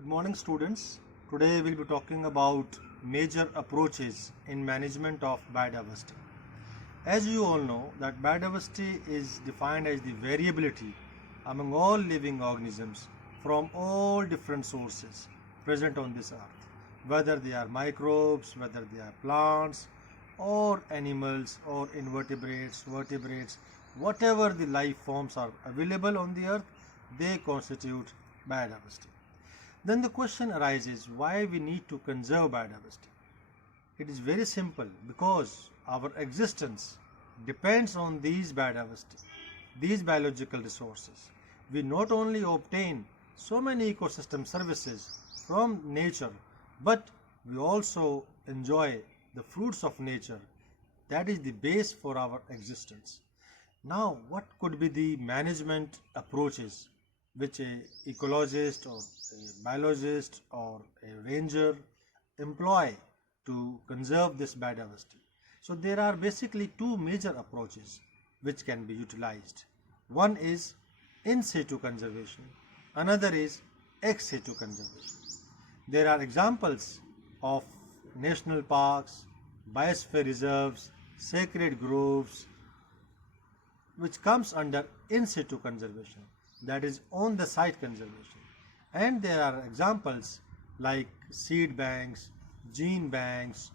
Good morning, students. Today we'll be talking about major approaches in management of biodiversity. As you all know that biodiversity is defined as the variability among all living organisms from all different sources present on this earth, whether they are microbes, whether they are plants or animals or invertebrates, vertebrates, whatever the life forms are available on the earth, they constitute biodiversity. Then the question arises why we need to conserve biodiversity. It is very simple because our existence depends on these biodiversity, these biological resources. We not only obtain so many ecosystem services from nature, but we also enjoy the fruits of nature. That is the base for our existence. Now, what could be the management approaches which a ecologist or a biologist or a ranger employ to conserve this biodiversity? So there are basically two major approaches which can be utilized. One is in situ conservation, another is ex situ conservation. There are examples of national parks, biosphere reserves, sacred groves, which comes under in situ conservation, that is on the site conservation. And there are examples like seed banks, gene banks,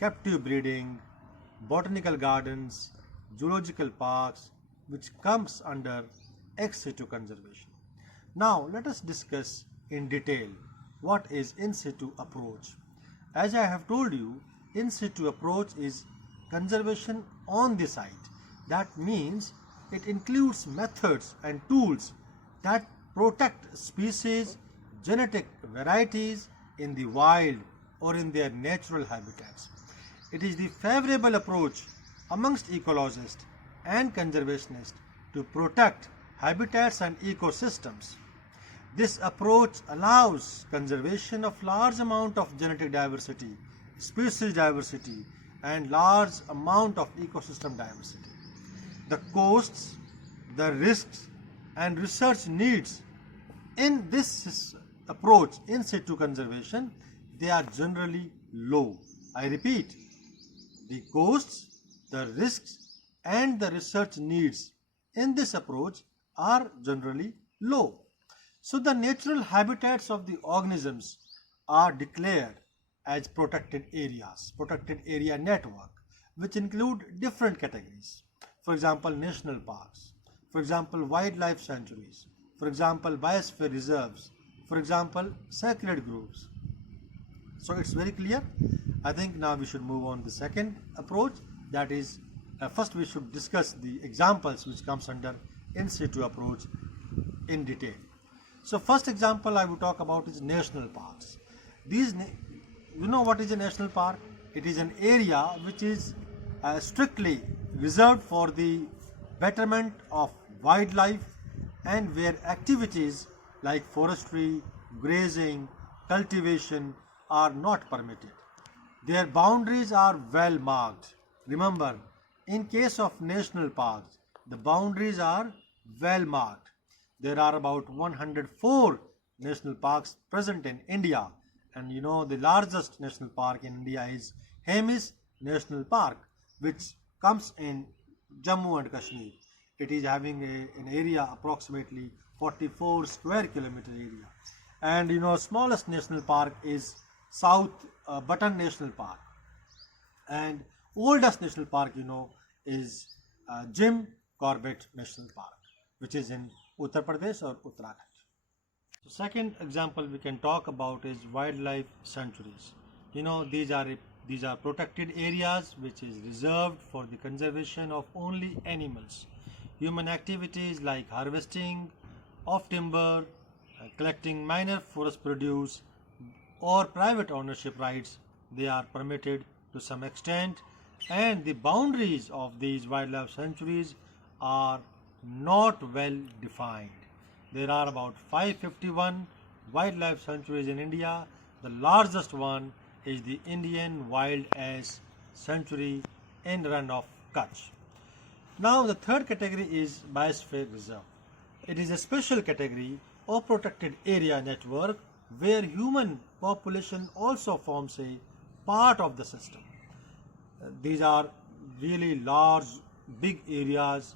captive breeding, botanical gardens, zoological parks, which comes under ex situ conservation. Now let us discuss in detail what is in situ approach. As I have told you, in situ approach is conservation on the site. That means it includes methods and tools that protect species, genetic varieties in the wild or in their natural habitats. It is the favorable approach amongst ecologists and conservationists to protect habitats and ecosystems. This approach allows conservation of large amount of genetic diversity, species diversity, and large amount of ecosystem diversity. The costs, the risks, and research needs in this approach in situ conservation, they are generally low. I repeat, the costs, the risks, and the research needs in this approach are generally low. So the natural habitats of the organisms are declared as protected areas, protected area network, which include different categories. For example, national parks, for example, wildlife sanctuaries, for example, biosphere reserves, for example, sacred groves. So it's very clear. I think now we should move on to the second approach, that is, first we should discuss the examples which comes under in situ approach in detail. So first example I will talk about is national parks. You know what is a national park? It is an area which is strictly reserved for the betterment of wildlife and where activities like forestry, grazing, cultivation are not permitted. Their boundaries are well marked. Remember, in case of national parks, the boundaries are well marked. There are about 104 national parks present in India, and you know the largest national park in India is Hemis National Park, which comes in Jammu and Kashmir. It is having an area approximately 44 square kilometer area. And you know, smallest national park is South Botany National Park. And oldest national park, you know, is Jim Corbett National Park, which is in Uttar Pradesh or Uttarakhand. The second example we can talk about is wildlife sanctuaries. You know, these are protected areas which is reserved for the conservation of only animals. Human activities like harvesting of timber, collecting minor forest produce, or private ownership rights, they are permitted to some extent, and the boundaries of these wildlife sanctuaries are not well defined. There are about 551 wildlife sanctuaries in India. The largest one is the Indian Wild Ass Sanctuary in Run of Kutch. Now the third category is biosphere reserve. It is a special category of protected area network where human population also forms a part of the system. These are really large, big areas,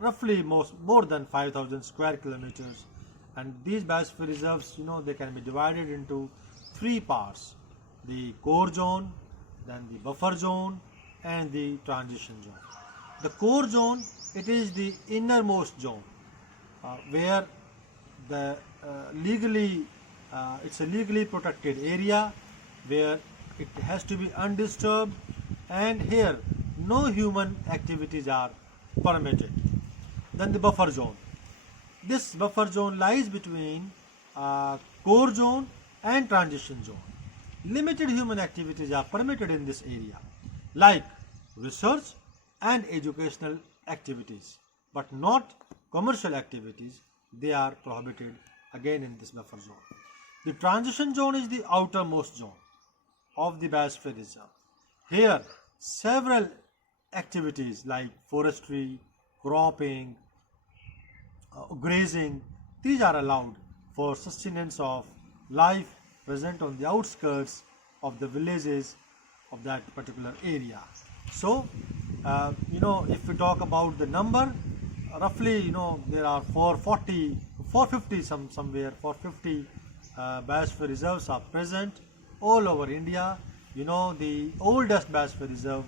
roughly more than 5,000 square kilometers. And these biosphere reserves, they can be divided into three parts: the core zone, then the buffer zone, and the transition zone. The core zone, it is the innermost zone where the it's a legally protected area where it has to be undisturbed, and here no human activities are permitted. Then the buffer zone. This buffer zone lies between core zone and transition zone. Limited human activities are permitted in this area, like research and educational activities, but not commercial activities. They are prohibited again in this buffer zone. The transition zone is the outermost zone of the biosphere reserve. Here, several activities like forestry, cropping, grazing, these are allowed for sustenance of life present on the outskirts of the villages of that particular area. So, if we talk about the number, roughly, there are 450 somewhere, 450 biosphere reserves are present all over India. The oldest biosphere reserve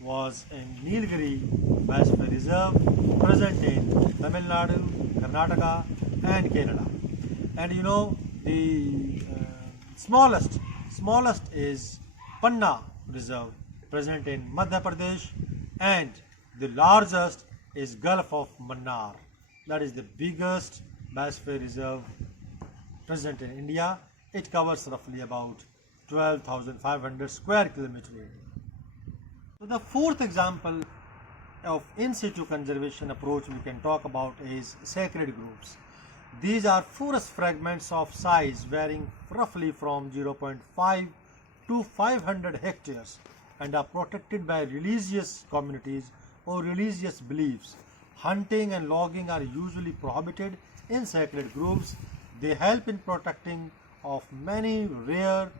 was in Nilgiri Biosphere Reserve, present in Tamil Nadu, Karnataka, and Kerala. And the smallest is Panna Reserve, present in Madhya Pradesh, and the largest is Gulf of Mannar. That is the biggest biosphere reserve present in India. It covers roughly about 12,500 square kilometer area. So the fourth example of in situ conservation approach we can talk about is sacred groves. These are forest fragments of size varying roughly from 0.5 to 500 hectares and are protected by religious communities or religious beliefs. Hunting and logging are usually prohibited in sacred groves. They help in protecting of many rare,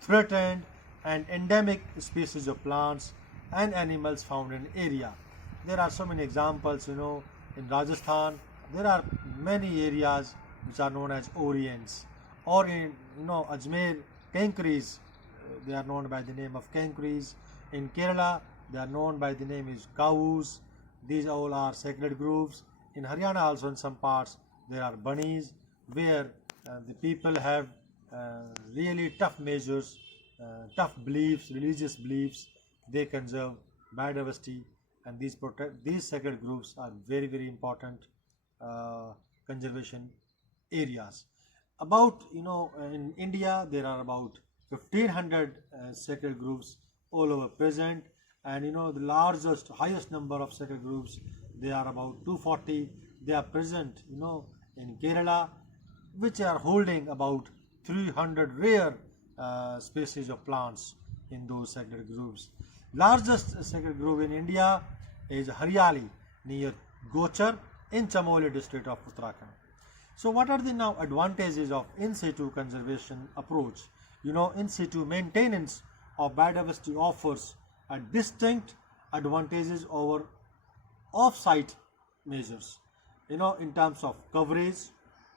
threatened, and endemic species of plants and animals found in area. There are so many examples, in Rajasthan there are many areas which are known as Orients, or in Ajmer, Kankaris, they are known by the name of Kankaris. In Kerala they are known by the name is Kaus. These all are sacred groves. In Haryana also in some parts there are bunnies where the people have really tough measures, tough beliefs, religious beliefs. They conserve biodiversity, and these sacred groves are very, very important conservation areas. About in India there are about 1500 sacred groves all over present, and the highest number of sacred groves, they are about 240. They are present in Kerala, which are holding about 300 rare species of plants in those sacred groves. Largest sacred grove in India is Haryali near Gochar in Chamoli district of Uttarakhand. So what are the now advantages of in situ conservation approach? In situ maintenance of biodiversity offers a distinct advantages over off-site measures, in terms of coverage,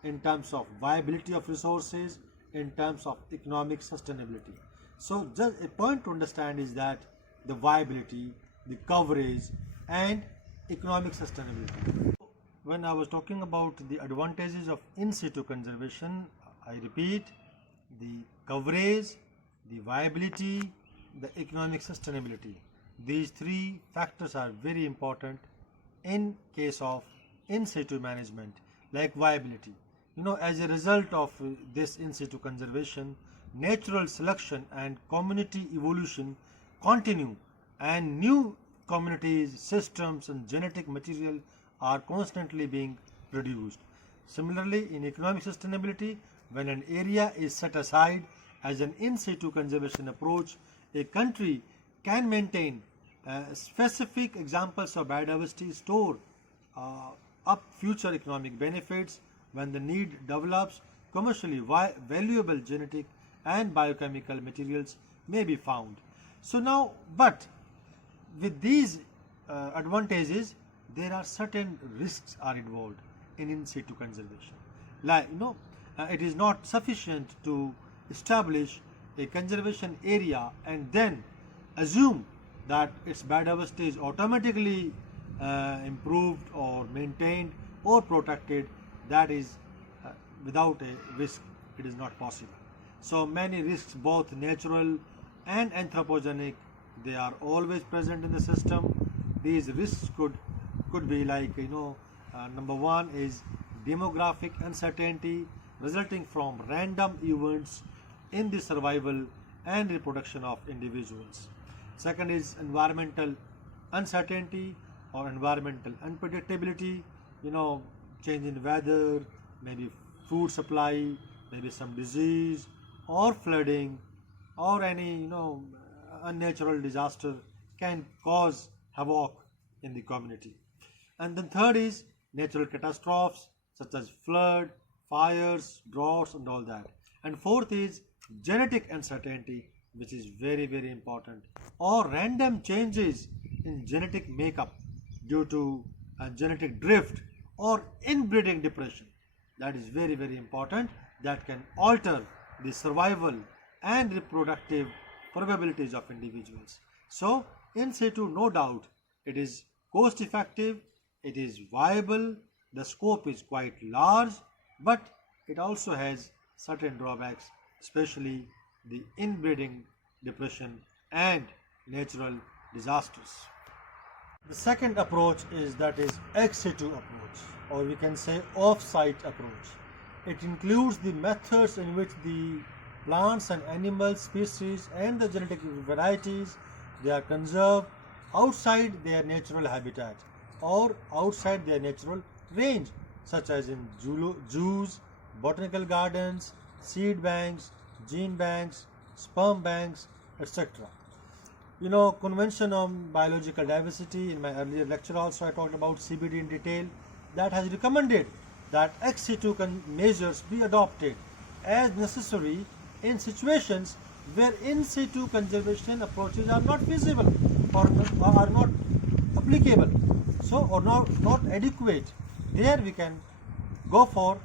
in terms of viability of resources, in terms of economic sustainability. So just a point to understand is that the viability, the coverage, and economic sustainability. When I was talking about the advantages of in situ conservation, I repeat, the coverage, the viability, the economic sustainability. These three factors are very important in case of in situ management, like viability. As a result of this in situ conservation, natural selection and community evolution continue, and new communities, systems, and genetic material are constantly being produced. Similarly, in economic sustainability, when an area is set aside as an in situ conservation approach, a country can maintain specific examples of biodiversity, store up future economic benefits when the need develops, commercially valuable genetic and biochemical materials may be found. So now, but with these advantages, there are certain risks are involved in situ conservation. Like it is not sufficient to establish a conservation area and then assume that its biodiversity is automatically improved or maintained or protected. That is without a risk, it is not possible. So many risks, both natural and anthropogenic, they are always present in the system. These risks could be like number one is demographic uncertainty resulting from random events in the survival and reproduction of individuals. Second is environmental uncertainty or environmental unpredictability, change in weather, maybe food supply, maybe some disease or flooding or any unnatural disaster can cause havoc in the community. And then third is natural catastrophes such as flood, fires, droughts and all that. And fourth is genetic uncertainty, which is very, very important, or random changes in genetic makeup due to genetic drift or inbreeding depression. That is very, very important. That can alter the survival and reproductive probabilities of individuals. So, in situ, no doubt, it is cost effective, it is viable, the scope is quite large, but it also has certain drawbacks, especially the inbreeding depression and natural disasters. The second approach is ex situ approach, or we can say off-site approach. It includes the methods in which the plants and animal species and the genetic varieties, they are conserved outside their natural habitat or outside their natural range, such as in zoos, botanical gardens, seed banks, gene banks, sperm banks, etc. Convention on biological diversity, in my earlier lecture also I talked about CBD in detail, that has recommended that ex situ measures be adopted as necessary in situations where in situ conservation approaches are not feasible or are not applicable, or not adequate. There we can go for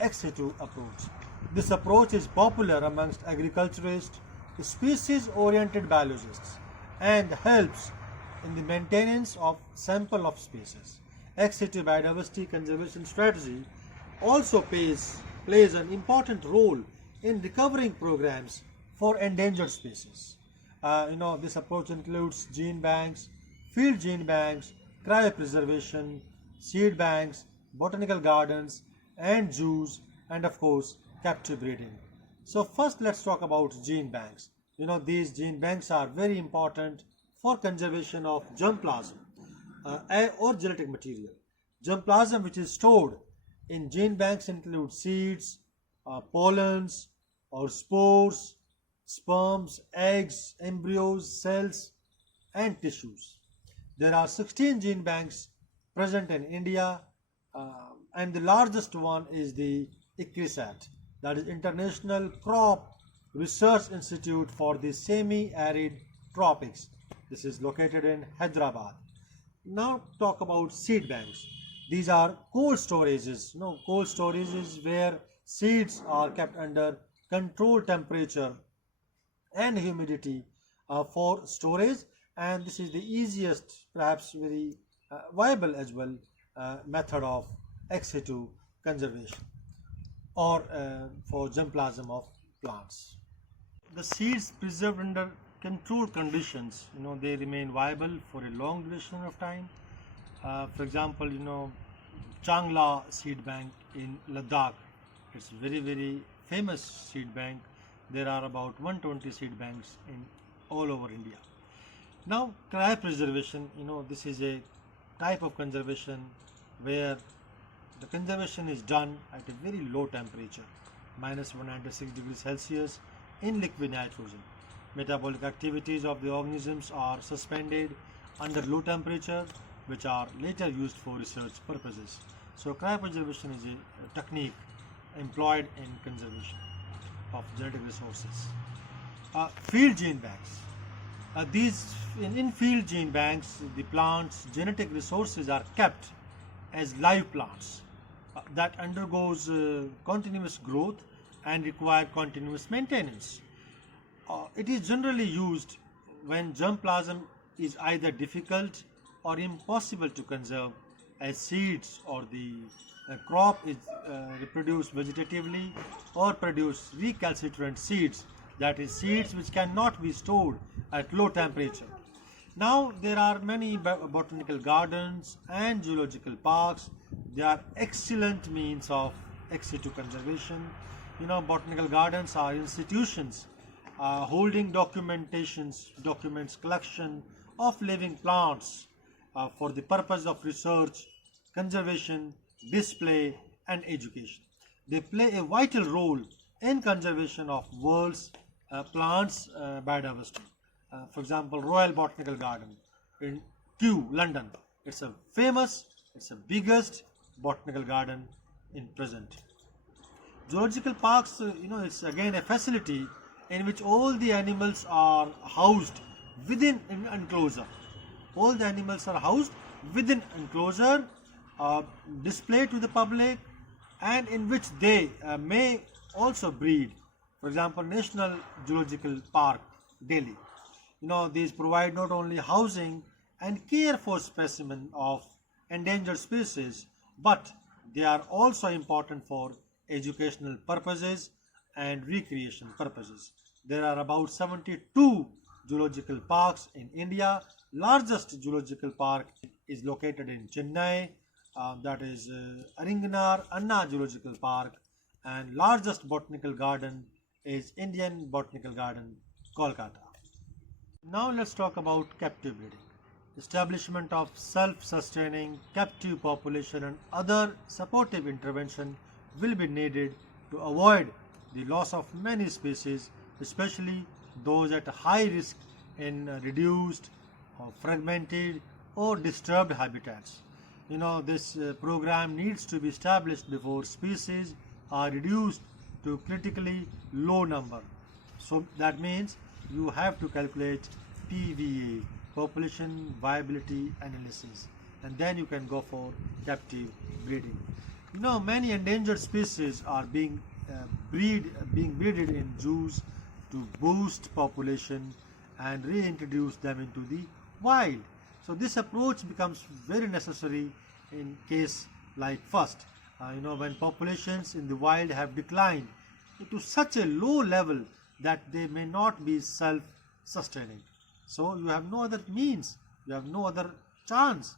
ex situ approach. This approach is popular amongst agriculturists, species-oriented biologists, and helps in the maintenance of sample of species. Ex situ biodiversity conservation strategy also plays an important role in recovering programs for endangered species. This approach includes gene banks, field gene banks, cryopreservation, seed banks, botanical gardens, and zoos, and of course captive breeding. So first let's talk about gene banks. These gene banks are very important for conservation of germplasm or genetic material. Germplasm which is stored in gene banks include seeds, pollens or spores, sperms, eggs, embryos, cells and tissues. There are 16 gene banks present in India, and the largest one is the ICRISAT, that is International Crop Research Institute for the Semi-Arid Tropics. This is located in Hyderabad. Now talk about seed banks. These are cold storages. Cold storages where seeds are kept under controlled temperature and humidity for storage, and this is the easiest, perhaps very viable as well, method of ex situ conservation or for germplasm of plants. The seeds preserved under controlled conditions, they remain viable for a long duration of time. For example, Changla seed bank in Ladakh, it's very, very famous seed bank. There are about 120 seed banks in all over India. Now cryopreservation, this is a type of conservation where the conservation is done at a very low temperature, minus 196 degrees Celsius in liquid nitrogen. Metabolic activities of the organisms are suspended under low temperature, which are later used for research purposes. So cryopreservation is a technique employed in conservation of genetic resources. Field gene banks. In field gene banks, the plant's genetic resources are kept as live plants that undergoes continuous growth and require continuous maintenance. It is generally used when germplasm is either difficult or impossible to conserve, as seeds or the crop is reproduced vegetatively or produce recalcitrant seeds, that is, seeds which cannot be stored at low temperature. Now, there are many botanical gardens and zoological parks. They are excellent means of ex situ conservation. Botanical gardens are institutions holding documents collection of living plants for the purpose of research, conservation, display, and education. They play a vital role in conservation of world's plants biodiversity. For example, Royal Botanical Garden in Kew, London. It's the biggest botanical garden in present. Zoological parks, it's again a facility in which all the animals are housed within an enclosure. All the animals are housed within enclosure, displayed to the public, and in which they may also breed. For example, National Zoological Park, Delhi. These provide not only housing and care for specimens of endangered species, but they are also important for educational purposes and recreation purposes. There are about 72 zoological parks in India. Largest zoological park is located in Chennai, that is Aringanar Anna Zoological Park, and largest botanical garden is Indian Botanical Garden, Kolkata. Now let's talk about captive breeding. Establishment of self-sustaining captive population and other supportive intervention will be needed to avoid the loss of many species, especially those at high risk in reduced or fragmented or disturbed habitats. This program needs to be established before species are reduced to critically low number. So that means you have to calculate PVA, population viability analysis, and then you can go for captive breeding. Many endangered species are being breeded in zoos to boost population and reintroduce them into the wild. So this approach becomes very necessary in case like first, when populations in the wild have declined to such a low level that they may not be self-sustaining. So you have no other means, you have no other chance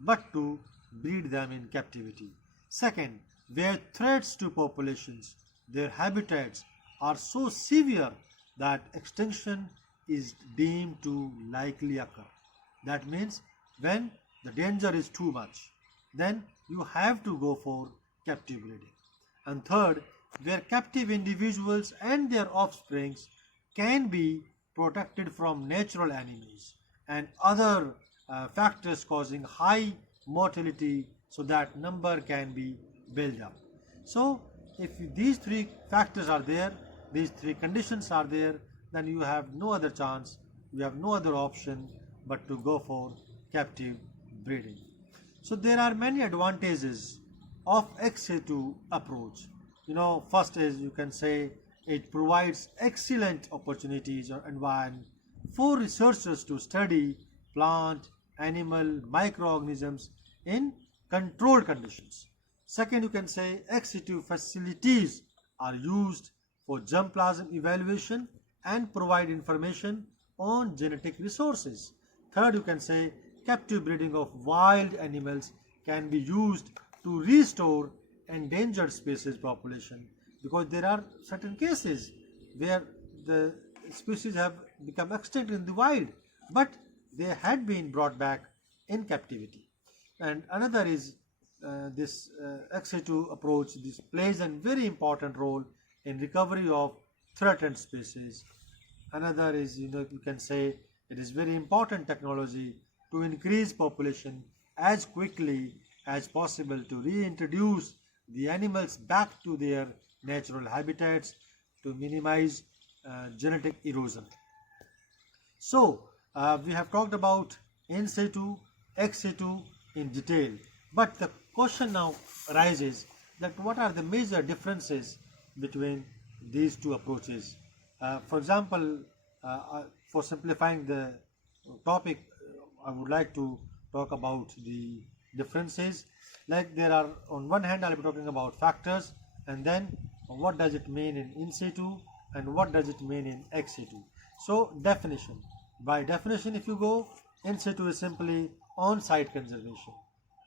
but to breed them in captivity. Second, where threats to populations, their habitats are so severe that extinction is deemed to likely occur. That means when the danger is too much, then you have to go for captive breeding. And third, where captive individuals and their offsprings can be protected from natural enemies and other factors causing high mortality, so that number can be built up. So if these three factors are there, these three conditions are there, then you have no other chance, you have no other option but to go for captive breeding. So there are many advantages of ex situ approach. First is, you can say, it provides excellent opportunities or environment for researchers to study plant, animal, microorganisms in controlled conditions. Second, you can say ex situ facilities are used for germplasm evaluation and provide information on genetic resources. Third, you can say captive breeding of wild animals can be used to restore endangered species population, because there are certain cases where the species have become extinct in the wild, but they had been brought back in captivity. And another is this ex situ approach. This plays a very important role in recovery of threatened species. Another is, you can say, it is very important technology to increase population as quickly as possible to reintroduce the animals back to their natural habitats to minimize genetic erosion. So, we have talked about in situ, ex situ in detail, but the question now arises that what are the major differences between these two approaches? For example, for simplifying the topic, I would like to talk about the differences. Like there are, on one hand, I'll be talking about factors, and then what does it mean in situ and what does it mean in ex situ. So, definition. By definition, if you go, in situ is simply on-site conservation.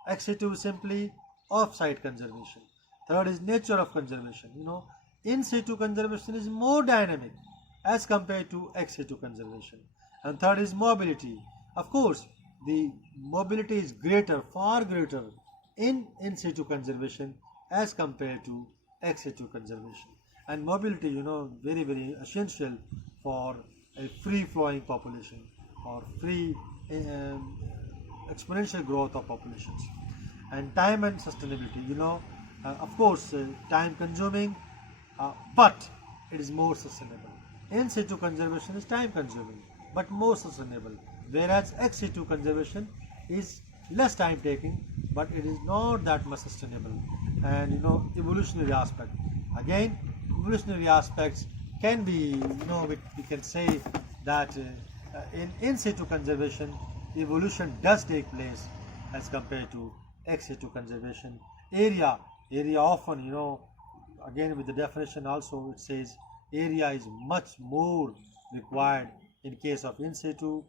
Ex situ is simply off-site conservation. Third is nature of conservation. In situ conservation is more dynamic as compared to ex situ conservation. And third is mobility. Of course, the mobility is greater, far greater in situ conservation as compared to ex situ conservation. And mobility, very, very essential for a free-flowing population or free exponential growth of populations. And time and sustainability, of course, time consuming, but it is more sustainable. In situ conservation is time consuming, but more sustainable, whereas ex situ conservation is less time taking, but it is not that much sustainable. And evolutionary aspect, again, evolutionary aspects can be, we can say that in situ conservation, evolution does take place as compared to ex situ conservation. Area often, again with the definition also it says area is much more required in case of in situ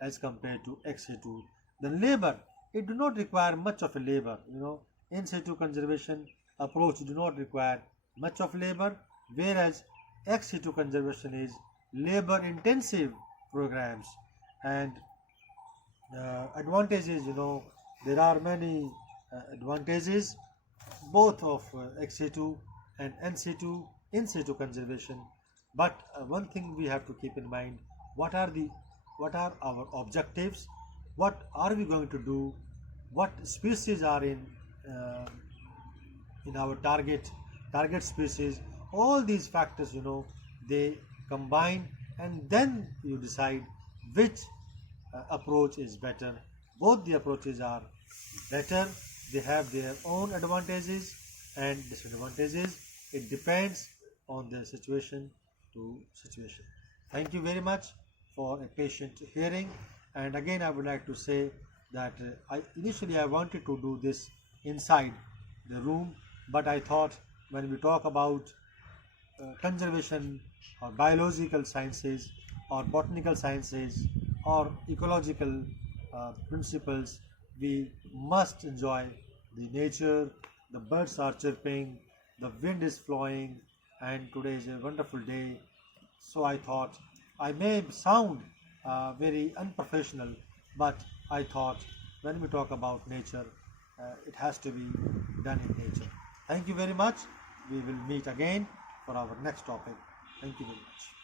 as compared to ex situ. Then labor, it do not require much of a labor. In situ conservation approach do not require much of labor, whereas ex situ conservation is labor intensive programs. And advantages, there are many advantages both of ex situ and in situ conservation. But one thing we have to keep in mind: what are our objectives? What are we going to do? What species are in our target species? All these factors, they combine, and then you decide which approach is better. Both the approaches are better. They have their own advantages and disadvantages. It depends on the situation to situation. Thank you very much for a patient hearing. And again, I would like to say that initially I wanted to do this inside the room, but I thought when we talk about conservation or biological sciences or botanical sciences or ecological principles, we must enjoy the nature. The birds are chirping, the wind is flowing, and today is a wonderful day. So I thought, I may sound very unprofessional, but I thought when we talk about nature, it has to be done in nature. Thank you very much. We will meet again for our next topic. Thank you very much.